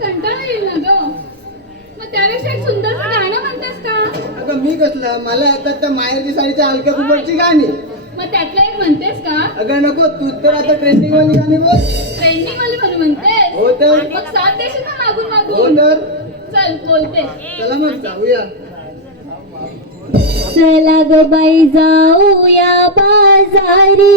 परत मग त्यापेक्षा एक सुंदर गाणं म्हणतेस का? अगं मी कसलं? मला आता त्या माहेरची साडीच्या अलक्या कुबरची गाणी. मग त्यातलं एक म्हणतेस का? अगं नको. तू तर आता ट्रेंडिंग वाली गाणी बोल. ट्रेंडिंग वाली म्हणून म्हणते हो तर. मग साथ देशील ना मागून? हो तर. चल बोलते. चला मग जाऊया. चला ग बाई जाऊया बाजारी.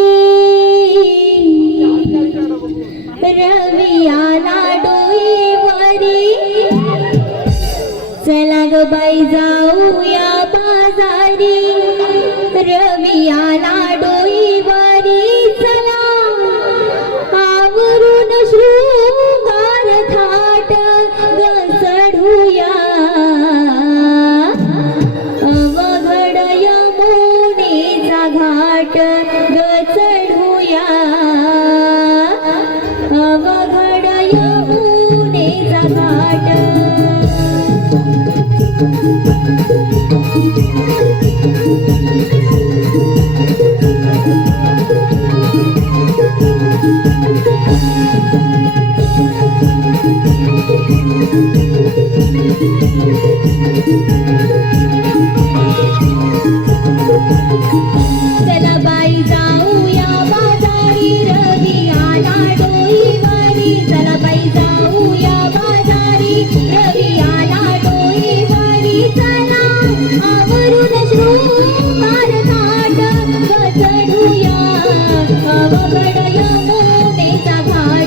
चला बाई जाऊया बाजारी रवी आला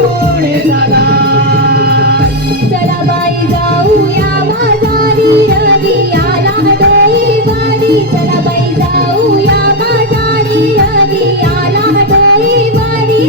कोणे दादा चला बाई जाऊया बाजारी रवी आला हटळी बारी चला बाई जाऊया बाजारी रवी आला हटळी बारी